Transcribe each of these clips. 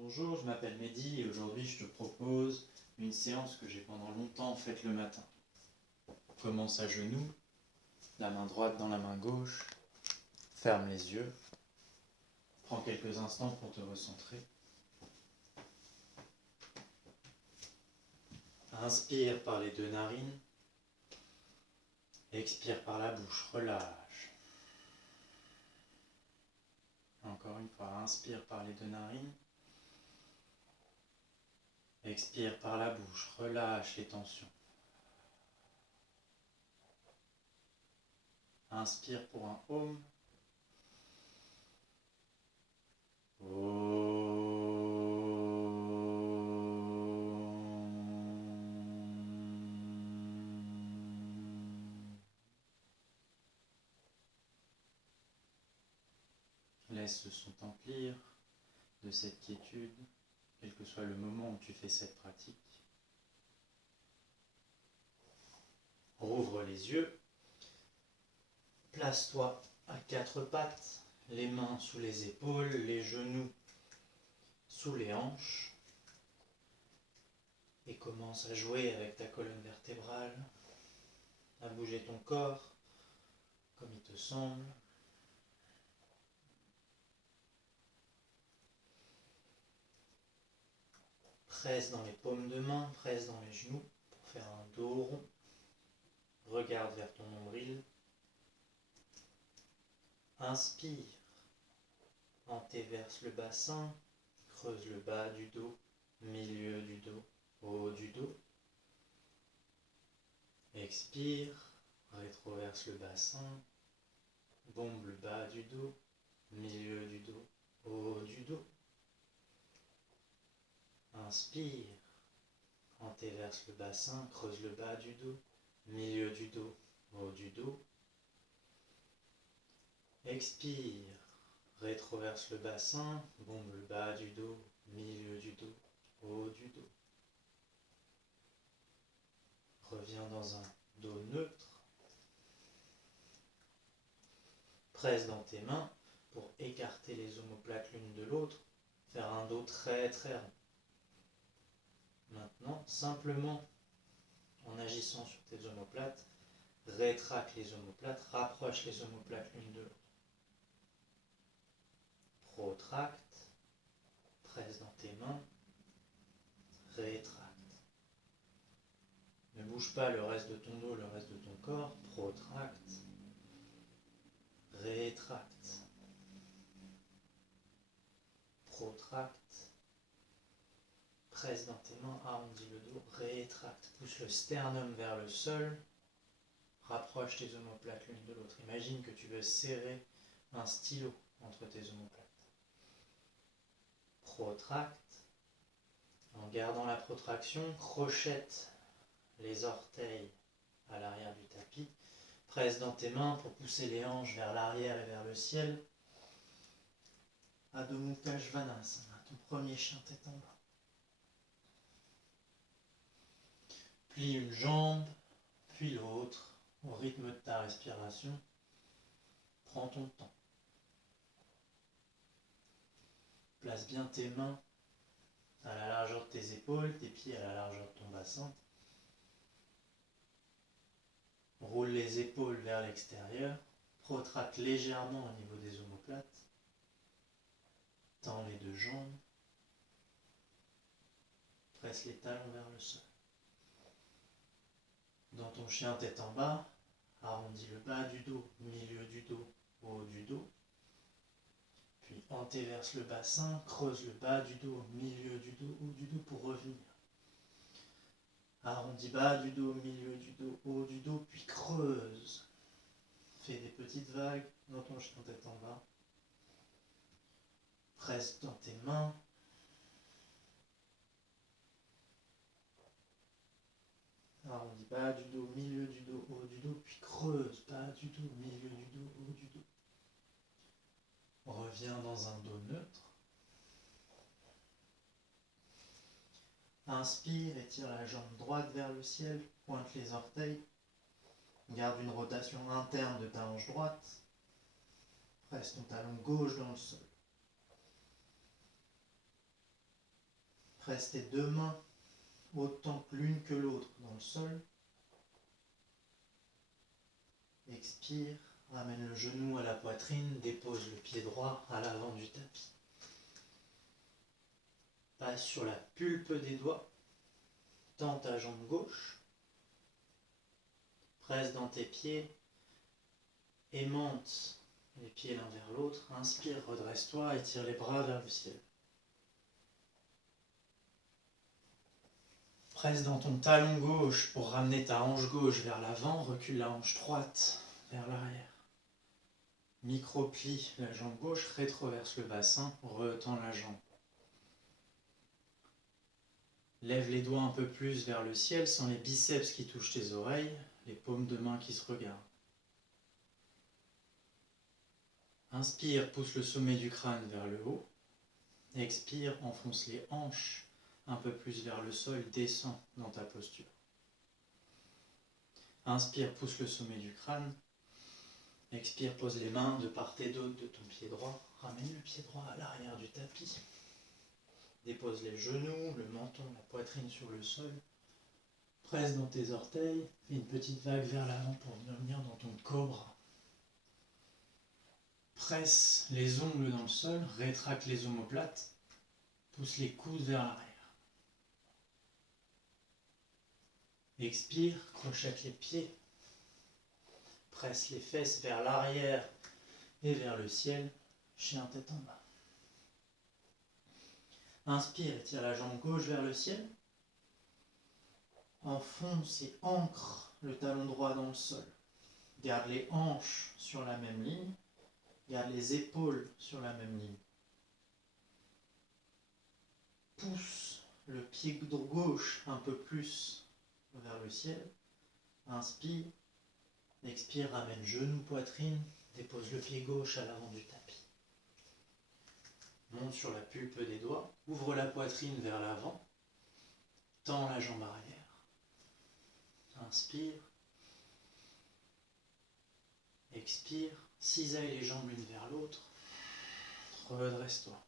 Bonjour, je m'appelle Mehdi et aujourd'hui je te propose une séance que j'ai pendant longtemps faite le matin. Commence à genoux, la main droite dans la main gauche, ferme les yeux, prends quelques instants pour te recentrer. Inspire par les deux narines, expire par la bouche, relâche. Encore une fois, inspire par les deux narines, expire par la bouche, relâche les tensions. Inspire pour un Om. Laisse ce son t'emplir de cette quiétude, quel que soit le moment où tu fais cette pratique. Rouvre les yeux, place-toi à quatre pattes, les mains sous les épaules, les genoux sous les hanches, et commence à jouer avec ta colonne vertébrale, à bouger ton corps comme il te semble. Presse dans les paumes de main, presse dans les genoux pour faire un dos rond. Regarde vers ton nombril. Inspire, antéverse le bassin, creuse le bas du dos, milieu du dos, haut du dos. Expire, rétroverse le bassin, bombe le bas du dos, milieu du dos, haut du dos. Inspire, antéverse le bassin, creuse le bas du dos, milieu du dos, haut du dos. Expire, rétroverse le bassin, bombe le bas du dos, milieu du dos, haut du dos. Reviens dans un dos neutre. Presse dans tes mains pour écarter les omoplates l'une de l'autre, faire un dos très très rond. Maintenant, simplement, en agissant sur tes omoplates, rétracte les omoplates, rapproche les omoplates l'une de l'autre. Protracte, presse dans tes mains, rétracte. Ne bouge pas le reste de ton dos, le reste de ton corps, protracte, rétracte, protracte, presse dans tes mains, arrondis le dos, rétracte, pousse le sternum vers le sol, rapproche tes omoplates l'une de l'autre. Imagine que tu veux serrer un stylo entre tes omoplates. Protracte, en gardant la protraction, crochette les orteils à l'arrière du tapis, presse dans tes mains pour pousser les hanches vers l'arrière et vers le ciel. Adho Mukha Svanasana, ton premier chien tête en bas. Plie une jambe, puis l'autre, au rythme de ta respiration. Prends ton temps. Place bien tes mains à la largeur de tes épaules, tes pieds à la largeur de ton bassin. Roule les épaules vers l'extérieur, protracte légèrement au niveau des omoplates. Tends les deux jambes. Presse les talons vers le sol. Dans ton chien tête en bas, arrondis le bas du dos, milieu du dos, haut du dos. Puis antéverse le bassin, creuse le bas du dos, milieu du dos, haut du dos pour revenir. Arrondis bas du dos, milieu du dos, haut du dos, puis creuse. Fais des petites vagues dans ton chien tête en bas. Presse dans tes mains. Arrondis bas du dos, milieu du dos, haut du dos, puis creuse bas du dos, milieu du dos, haut du dos. Reviens dans un dos neutre. Inspire, étire la jambe droite vers le ciel, pointe les orteils. Garde une rotation interne de ta hanche droite. Presse ton talon gauche dans le sol. presse tes deux mains autant que l'une que l'autre dans le sol. Expire, ramène le genou à la poitrine, dépose le pied droit à l'avant du tapis. Passe sur la pulpe des doigts, tends ta jambe gauche, presse dans tes pieds, aimante les pieds l'un vers l'autre, inspire, redresse-toi, étire les bras vers le ciel. Presse dans ton talon gauche pour ramener ta hanche gauche vers l'avant, recule la hanche droite vers l'arrière. Micro-plie la jambe gauche, rétroverse le bassin, retends la jambe. Lève les doigts un peu plus vers le ciel, sans les biceps qui touchent tes oreilles, les paumes de main qui se regardent. Inspire, pousse le sommet du crâne vers le haut. Expire, enfonce les hanches un peu plus vers le sol, descends dans ta posture. Inspire, pousse le sommet du crâne. Expire, pose les mains de part et d'autre de ton pied droit. Ramène le pied droit à l'arrière du tapis. Dépose les genoux, le menton, la poitrine sur le sol. Presse dans tes orteils. Fais une petite vague vers l'avant pour venir dans ton cobra. Presse les ongles dans le sol, rétracte les omoplates. Pousse les coudes vers l'arrière. Expire, crochette les pieds. Presse les fesses vers l'arrière et vers le ciel. Chien tête en bas. Inspire, étire la jambe gauche vers le ciel. Enfonce et ancre le talon droit dans le sol. Garde les hanches sur la même ligne. Garde les épaules sur la même ligne. Pousse le pied gauche un peu plus vers le ciel. Inspire. Expire, ramène genou, poitrine. Dépose le pied gauche à l'avant du tapis. Monte sur la pulpe des doigts. Ouvre la poitrine vers l'avant. Tends la jambe arrière. Inspire. Expire. Cisaille les jambes l'une vers l'autre. Redresse-toi.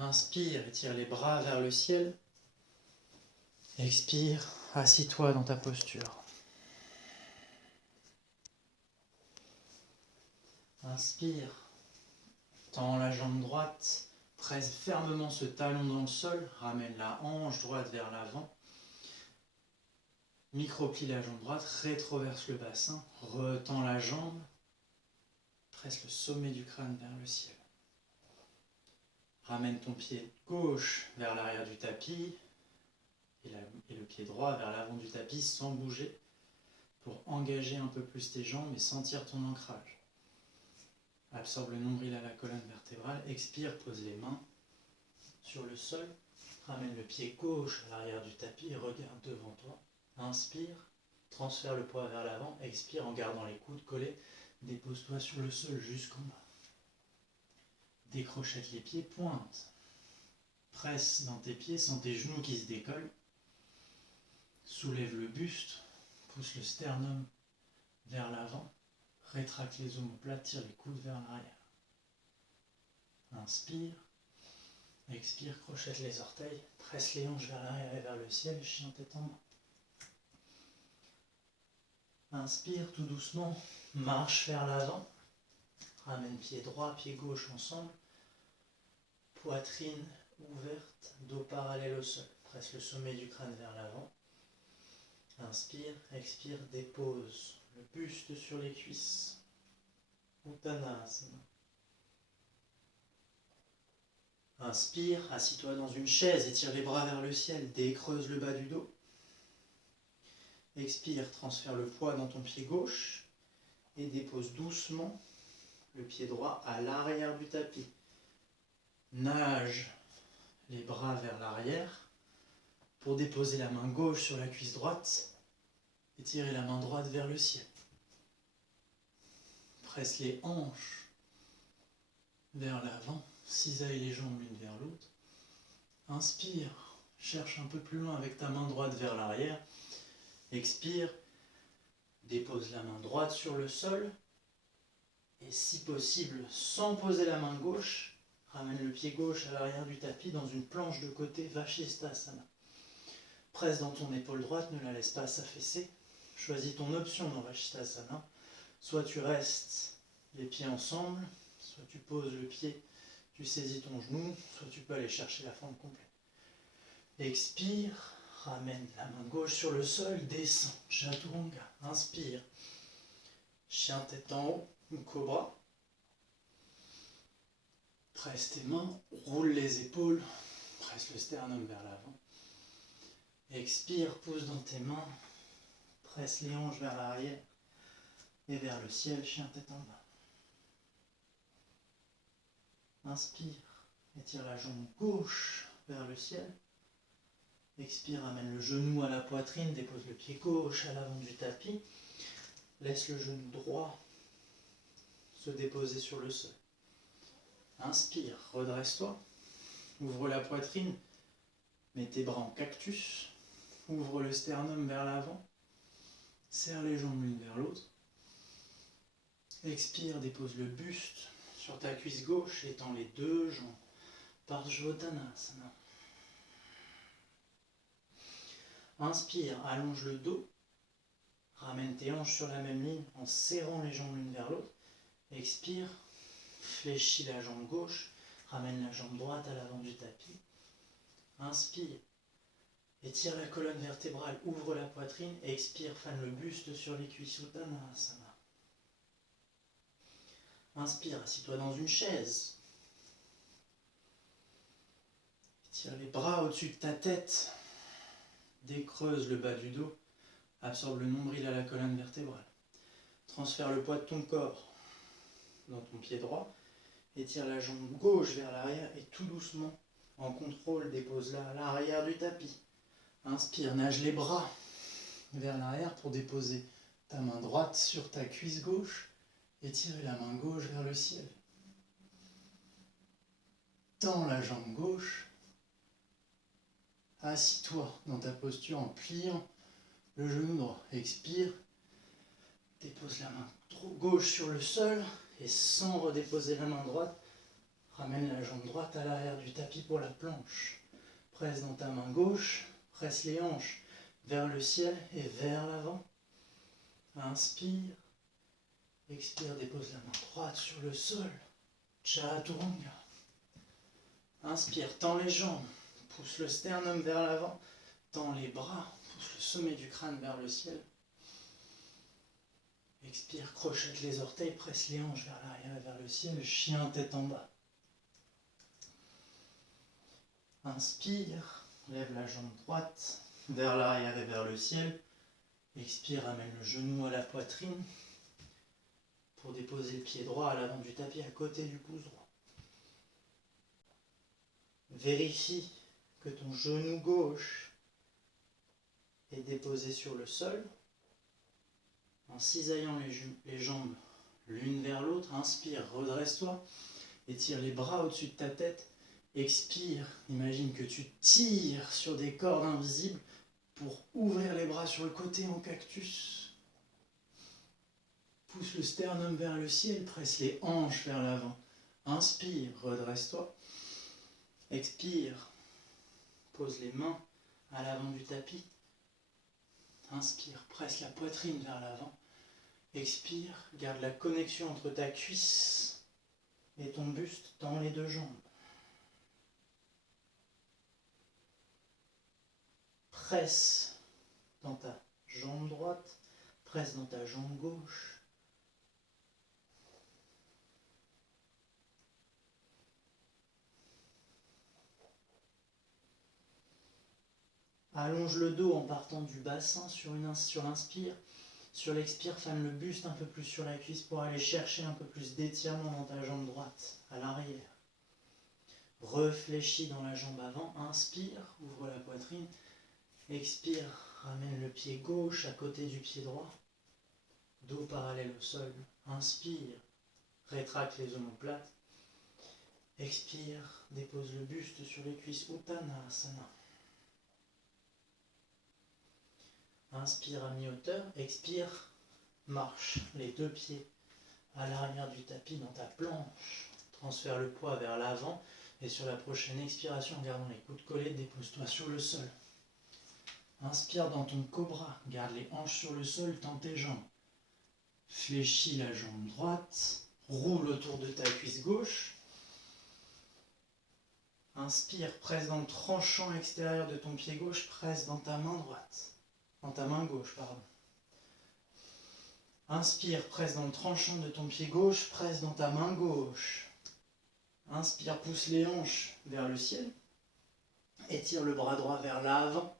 Inspire, étire les bras vers le ciel. Expire, assis-toi dans ta posture. Inspire, tends la jambe droite, presse fermement ce talon dans le sol, ramène la hanche droite vers l'avant. Micro-plie la jambe droite, rétroverse le bassin, retends la jambe, presse le sommet du crâne vers le ciel. Ramène ton pied gauche vers l'arrière du tapis et le pied droit vers l'avant du tapis sans bouger pour engager un peu plus tes jambes et sentir ton ancrage. Absorbe le nombril à la colonne vertébrale, expire, pose les mains sur le sol, ramène le pied gauche à l'arrière du tapis et regarde devant toi. Inspire, transfère le poids vers l'avant, expire en gardant les coudes collés, dépose-toi sur le sol jusqu'en bas. Décrochette les pieds, pointe. Presse dans tes pieds, sens tes genoux qui se décollent. Soulève le buste, pousse le sternum vers l'avant, rétracte les omoplates, tire les coudes vers l'arrière. Inspire, expire, crochette les orteils, presse les hanches vers l'arrière et vers le ciel, chien tête en bas. Inspire tout doucement, marche vers l'avant, ramène pied droit, pied gauche ensemble, poitrine ouverte, dos parallèle au sol, presse le sommet du crâne vers l'avant. Inspire, expire, dépose le buste sur les cuisses. Uttanasana. Inspire, assis-toi dans une chaise, étire les bras vers le ciel, décreuse le bas du dos. Expire, transfère le poids dans ton pied gauche et dépose doucement le pied droit à l'arrière du tapis. Nage les bras vers l'arrière pour déposer la main gauche sur la cuisse droite et tirer la main droite vers le ciel. Presse les hanches vers l'avant, cisaille les jambes l'une vers l'autre. Inspire, cherche un peu plus loin avec ta main droite vers l'arrière. Expire, dépose la main droite sur le sol. Et si possible, sans poser la main gauche, ramène le pied gauche à l'arrière du tapis dans une planche de côté Vashisthasana. Presse dans ton épaule droite, ne la laisse pas s'affaisser. Choisis ton option dans Vashisthasana. Soit tu restes les pieds ensemble, soit tu poses le pied, tu saisis ton genou, soit tu peux aller chercher la fente complète. Expire, ramène la main gauche sur le sol, descend, Chaturanga. Inspire, chien tête en haut, ou cobra. Presse tes mains, roule les épaules, presse le sternum vers l'avant. Expire, pousse dans tes mains, presse les hanches vers l'arrière et vers le ciel, chien tête en bas. Inspire, étire la jambe gauche vers le ciel. Expire, amène le genou à la poitrine, dépose le pied gauche à l'avant du tapis. Laisse le genou droit se déposer sur le sol. Inspire, redresse-toi. Ouvre la poitrine, mets tes bras en cactus. Ouvre le sternum vers l'avant. Serre les jambes l'une vers l'autre. Expire, dépose le buste sur ta cuisse gauche, étends les deux jambes. Parsvottanasana. Inspire, allonge le dos. Ramène tes hanches sur la même ligne en serrant les jambes l'une vers l'autre. Expire, fléchis la jambe gauche. Ramène la jambe droite à l'avant du tapis. Inspire, étire la colonne vertébrale, ouvre la poitrine. Expire, fane le buste sur les cuisses, Uttanasana. Inspire, assis-toi dans une chaise. Tire les bras au-dessus de ta tête. Décreuse le bas du dos. Absorbe le nombril à la colonne vertébrale. Transfère le poids de ton corps dans ton pied droit. Étire la jambe gauche vers l'arrière et tout doucement, en contrôle, dépose-la à l'arrière du tapis. Inspire, nage les bras vers l'arrière pour déposer ta main droite sur ta cuisse gauche. Étire la main gauche vers le ciel. Tends la jambe gauche. Assis-toi dans ta posture en pliant le genou droit. Expire. Dépose la main gauche sur le sol et sans redéposer la main droite, ramène la jambe droite à l'arrière du tapis pour la planche. Presse dans ta main gauche, presse les hanches vers le ciel et vers l'avant. Inspire. Expire, dépose la main droite sur le sol. Chaturanga. Inspire, tends les jambes, pousse le sternum vers l'avant, tends les bras, pousse le sommet du crâne vers le ciel. Expire, crochette les orteils, presse les hanches vers l'arrière et vers le ciel, chien tête en bas. Inspire, lève la jambe droite vers l'arrière et vers le ciel. Expire, amène le genou à la poitrine pour déposer le pied droit à l'avant du tapis à côté du pouce droit. Vérifie que ton genou gauche est déposé sur le sol en cisaillant les jambes l'une vers l'autre. Inspire, redresse-toi, étire les bras au-dessus de ta tête. Expire, imagine que tu tires sur des cordes invisibles pour ouvrir les bras sur le côté en cactus. Pousse le sternum vers le ciel, presse les hanches vers l'avant. Inspire, redresse-toi. Expire, pose les mains à l'avant du tapis. Inspire, presse la poitrine vers l'avant. Expire, garde la connexion entre ta cuisse et ton buste dans les deux jambes. Presse dans ta jambe droite, presse dans ta jambe gauche. Allonge le dos en partant du bassin sur l'inspire. Sur l'expire, fane le buste un peu plus sur la cuisse pour aller chercher un peu plus d'étirement dans ta jambe droite, à l'arrière. Réfléchis dans la jambe avant. Inspire, ouvre la poitrine. Expire, ramène le pied gauche à côté du pied droit. Dos parallèle au sol. Inspire, rétracte les omoplates. Expire, dépose le buste sur les cuisses. Uttanasana. Inspire à mi-hauteur, expire, marche les deux pieds à l'arrière du tapis dans ta planche. Transfère le poids vers l'avant et sur la prochaine expiration, en gardant les coudes collés, dépose-toi sur le sol. Inspire dans ton cobra, garde les hanches sur le sol, tends tes jambes. Fléchis la jambe droite, roule autour de ta cuisse gauche. Inspire, presse dans le tranchant extérieur de ton pied gauche, presse dans ta main droite. Dans ta main gauche, pardon. Inspire, presse dans le tranchant de ton pied gauche, presse dans ta main gauche. Inspire, pousse les hanches vers le ciel. Étire le bras droit vers l'avant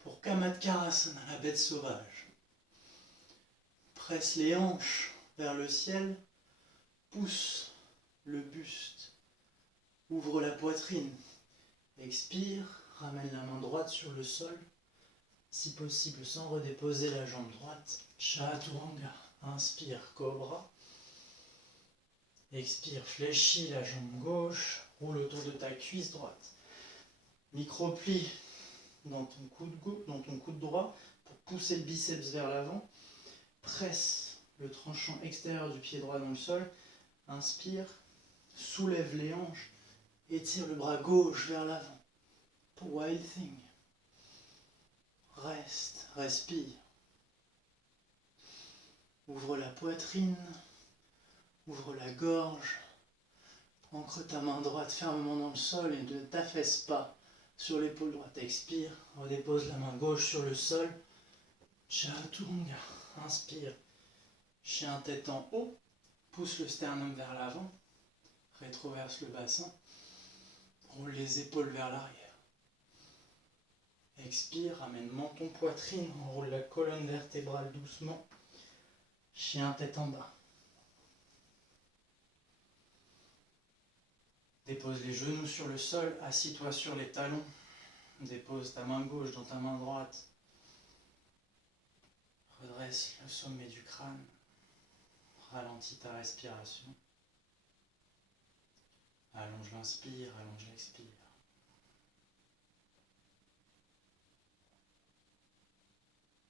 pour Kamatkarasana, la bête sauvage. Presse les hanches vers le ciel, pousse le buste, ouvre la poitrine. Expire, ramène la main droite sur le sol, si possible sans redéposer la jambe droite. Chaturanga. Inspire, cobra. Expire, fléchis la jambe gauche, roule autour de ta cuisse droite. Micro-plie dans ton coude droit pour pousser le biceps vers l'avant. Presse le tranchant extérieur du pied droit dans le sol. Inspire, soulève les hanches, étire le bras gauche vers l'avant pour Wild Thing. Reste, respire. Ouvre la poitrine, ouvre la gorge. Ancre ta main droite fermement dans le sol et ne t'affaisse pas sur l'épaule droite. Expire, redépose la main gauche sur le sol. Chaturanga. Inspire, chien tête en haut, pousse le sternum vers l'avant, rétroverse le bassin, roule les épaules vers l'arrière. Expire, ramène menton, poitrine, enroule la colonne vertébrale doucement, chien tête en bas. Dépose les genoux sur le sol, assis-toi sur les talons, dépose ta main gauche dans ta main droite. Redresse le sommet du crâne, ralentis ta respiration. Allonge l'inspire, allonge l'expire.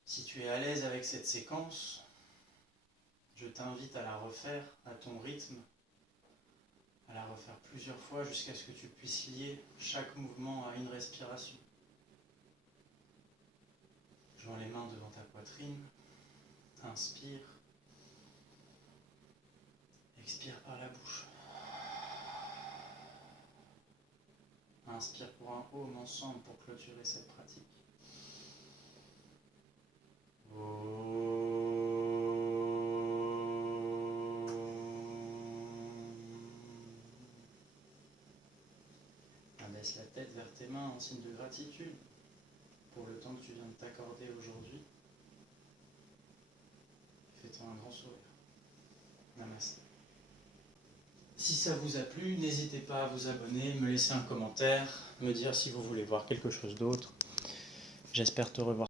Si tu es à l'aise avec cette séquence, je t'invite à la refaire à ton rythme, à la refaire plusieurs fois jusqu'à ce que tu puisses lier chaque mouvement à une respiration. Joins les mains devant ta poitrine. Inspire. Expire par la bouche. Inspire pour un home ensemble pour clôturer cette pratique. Abaisse la tête vers tes mains en signe de gratitude pour le temps que tu viens de t'accorder aujourd'hui. Fais-toi un grand sourire. Namaste. Si ça vous a plu, n'hésitez pas à vous abonner, me laisser un commentaire, me dire si vous voulez voir quelque chose d'autre. J'espère te revoir.